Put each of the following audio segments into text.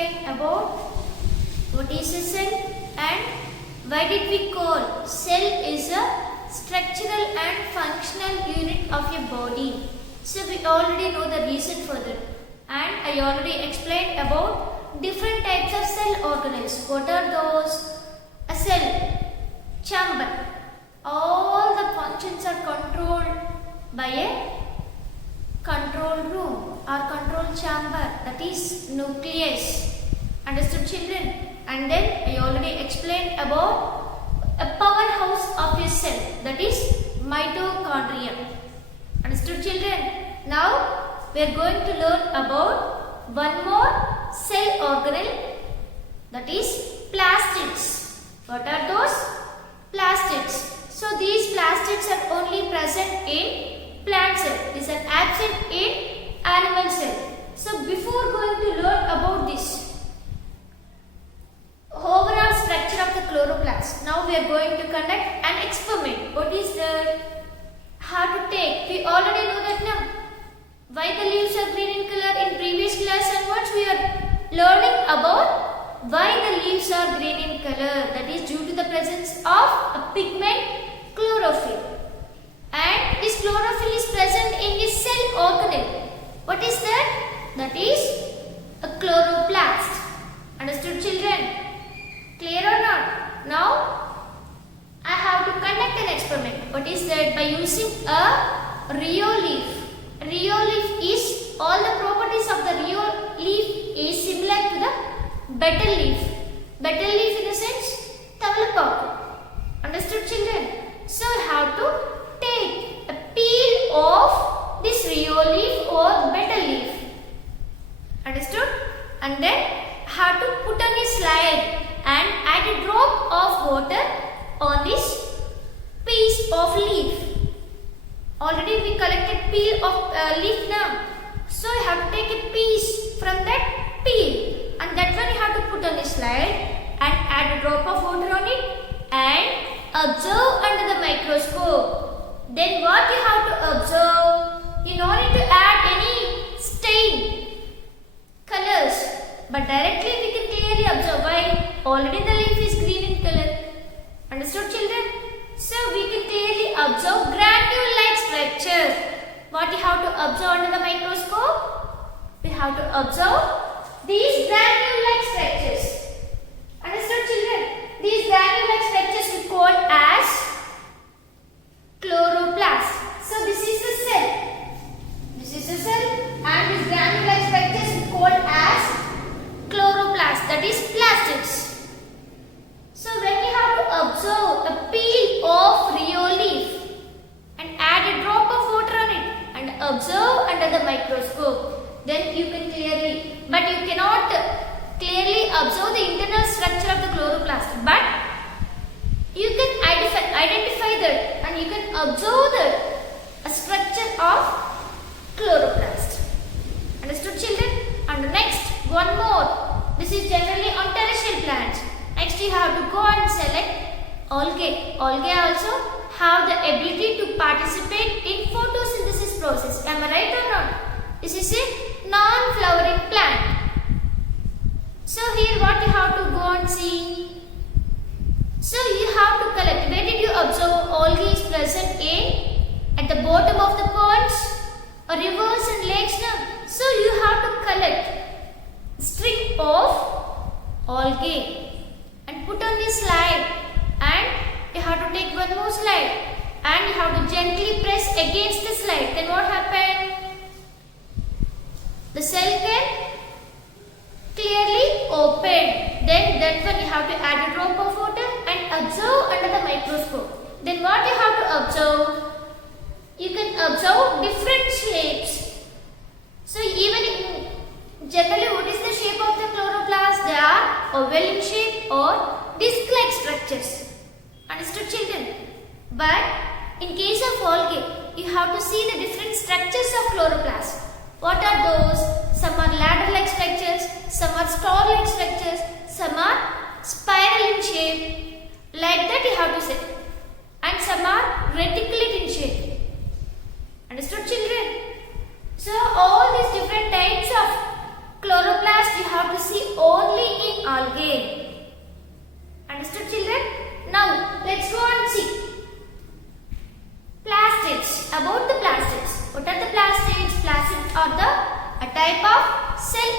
explain about what is a cell and why did we call cell is a structural and functional unit of your body. So we already know the reason for that, and I already explained about different types of cell organelles. What are those? A cell, chamber. All the functions are controlled by a control room or control chamber, that is nucleus. Understood, children? And then I already explained about a powerhouse of a cell, that is mitochondria. Understood, children? Now we are going to learn about one more cell organelle, that is plastids. What are those? Plastids. So these plastids are only present in plant cell. These are absent in animal cell. So before going to learn about this overall structure of the chloroplast, now we are going to conduct an experiment. What is that? How to take? We already know that now. Why the leaves are green in color? In previous class and what we are learning about why the leaves are green in color. That is due to the presence of a pigment chlorophyll. And this chlorophyll is present in this cell organelle. What is that? That is a chloroplast. Understood, children? Clear or not? Now I have to conduct an experiment. What is that? By using a rheoleaf. Rheoleaf is all the properties of the rheoleaf is similar to the betel leaf. Betel leaf in the sense Tamilpaku. Understood, children? So I have to take a peel of this rheoleaf or betel leaf. Understood? And then have to put on a slide and add a drop of water on this piece of leaf. Already we collected peel of leaf now. So you have to take a piece from that peel, and that one you have to put on a slide and add a drop of water on it and observe under the microscope. Then what you have to observe? You don't need to add any stain colors, but directly we can clearly observe why already the leaf is green in color. Understood, children? So we can clearly observe granule-like structure. What you have to observe under the microscope? We have to observe these granule-like structures. Understood, children? These granule-like structures we call as chloroplast. So this is the cell. This is the cell, and these granule-like structures we call as chloroplast, that is plastids. So when you have to observe a peel of rheoleaf and add a drop of water on it and observe under the microscope, then you can clearly, but you cannot clearly observe the internal structure of the chloroplast, but you can identify that and you can observe the structure of chloroplast. Understood, children? And next, one more. This is generally on terrestrial plants. Next you have to go and select algae. Algae also have the ability to participate in photosynthesis process. Am I right or not? This is a non-flowering plant. So here what you have to go and see? So you have to collect. Where did you observe algae is present in? At the bottom of the ponds or rivers and lakes now. So you have to collect string of algae and put on this slide, and you have to take one more slide and you have to gently press against the slide. Then what happened? The cell can clearly open. Then that one you have to add a drop of water and observe under the microscope. Then what you have to observe? You can observe different shapes. So even in generally, what is the shape of the chloroplast? They are oval in shape or disc-like structures. Understood, children? But in case of algae, you have to see the different structures of chloroplast. What are those? Some are ladder-like structures, some are star-like structures, some are spiral in shape. Like that you have to say. And some are reticulate in shape. Understood, children? So all these different types of chloroplast, you have to see all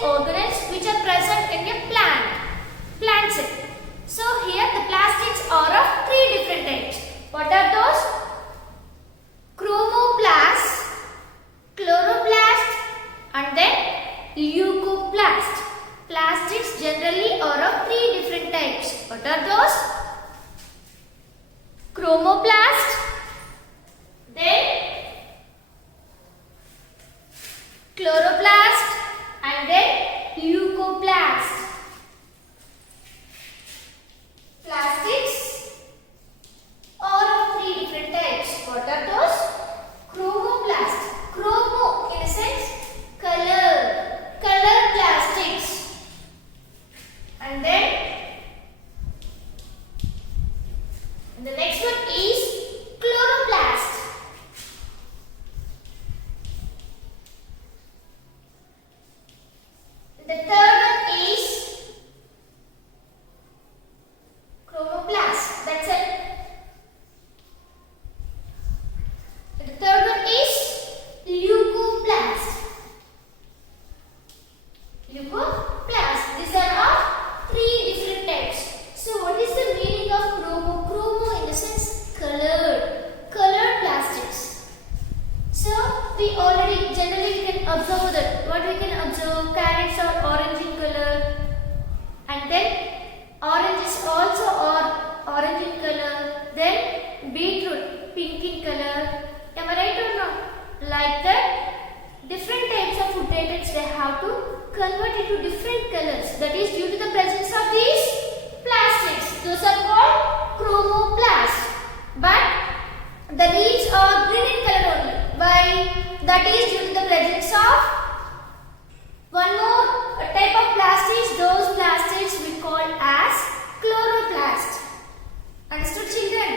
organelles which are present in a plant cell. So here the plastids are of three different types. What are those? Chromoplast, chloroplast, and then leucoplast. Plastids generally are of three different types. What are those? Chromoplast, then chloroplast, and then leucoplast. Plastids are of three different types. What are those? Chromoplast. Chromo in a sense color plastids. And then the next one is chloroplast. The third one is chromoplast. That's it. The third one is leucoplast. Leucoplast. These are of three different types. So what is the meaning of chromo? Chromo in the sense colored plastics. So we already generally we can observe that what we can observe, carrots are orange in color, and then oranges also are orange in color, then beetroot pink in color. Am I right or not? Like that, different types of food items they have to convert into different colors. That is due to the presence of these plastics. Those are called chromoplasts. But the leaves are green in color only. Why? That is due to the presence of one more type of plastics. Those plastics we call as chloroplast. Understood, children?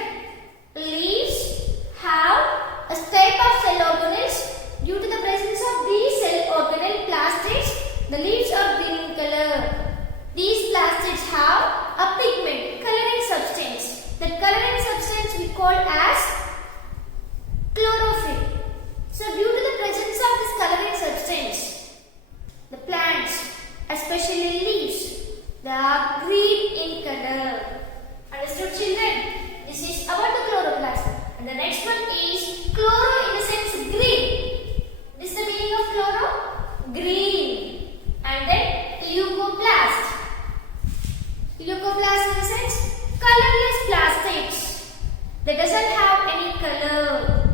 Leaves have a type of cell organelles. Due to the presence of these cell organelle plastids, the leaves are green in color. These plastids have a pigment, coloring substance. That coloring substance we call as chlorophyll. So due to the presence of this coloring substance, the plants, especially leaves, they are green in color. Understood, children? This is about the chloroplast. And the next one is chloro in the sense green. This is the meaning of chloro? Green. And then leucoplast. Leucoplast in the sense colorless plastics. That doesn't have any color.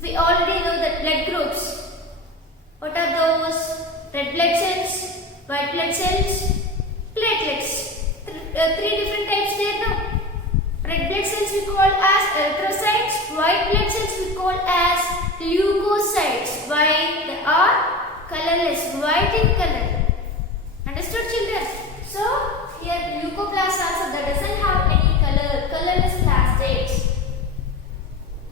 We already know that blood groups. What are those? Red blood cells, white blood cells, platelets. Three different types there now. Red blood cells we call as erythrocytes, white blood cells we call as leukocytes. Why? They are colorless, white in color. Understood, children? So here leucoplast also that doesn't have any color, colorless plastics.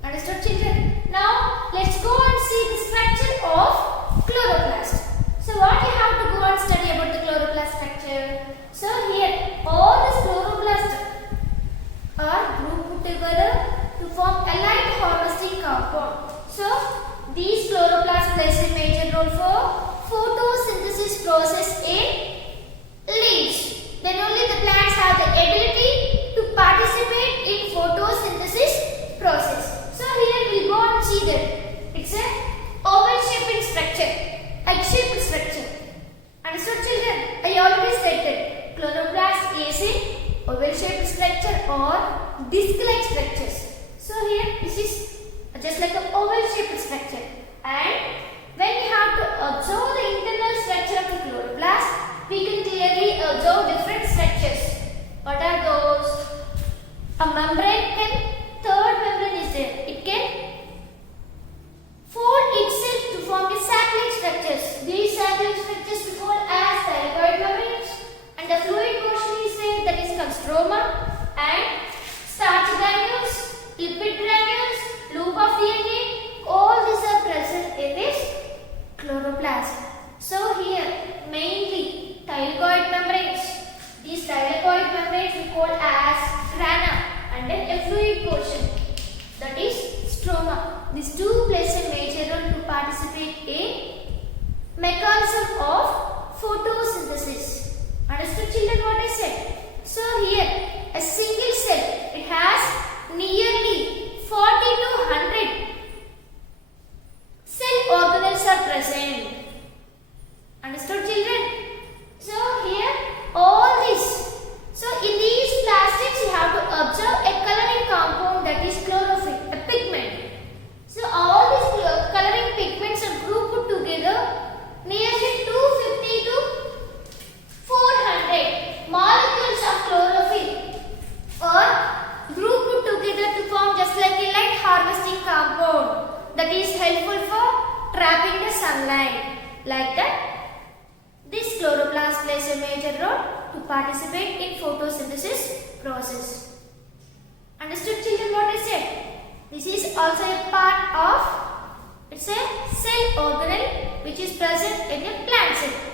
Understood, children? Now let's go and see the structure of chloroplast. So what you have to go and study about the chloroplast structure? So here all these chloroplasts are grouped together to form a light harvesting compound. So these chloroplasts plays a major role for photosynthesis process in leaves. Then only the plants have the ability to participate in photosynthesis process. So here we will go and see that it's a oval shaped structure, egg-shaped structure. Understood, children? I already said that chloroplast is a oval shaped structure or disc-like structures. So here this is just like an oval shaped structure. And when we have to observe the internal structure of the chloroplast, we can clearly observe different structures. What are those? A membrane third membrane is there. It can fold itself to form the sac-like structures. These sac-like structures we call as thylakoid membranes. And the fluid portion is there, that is called stroma. And starch granules, lipid granules, loop of DNA, all these are present in this chloroplast. So here mainly thylakoid membranes. These thylakoid membranes we call as grana, and then a fluid portion, that is stroma. These two plays a major role to participate in mechanism of photosynthesis. Understood children what I said? So here a single cell, it has nearly 40 to 100 cell organelles are present. Understood children? So here all this. So in these plastics you have to observe a coloring compound that is chlorophyll, a pigment. So all these coloring pigments are grouped together nearly 250 to 400 molecules of chlorophyll or grouped together to form just like a light harvesting compound that is helpful for trapping the sunlight. Like that, this chloroplast plays a major role to participate in photosynthesis process. Understood children what I said? This is also a part of, it's a cell organelle which is present in a plant cell.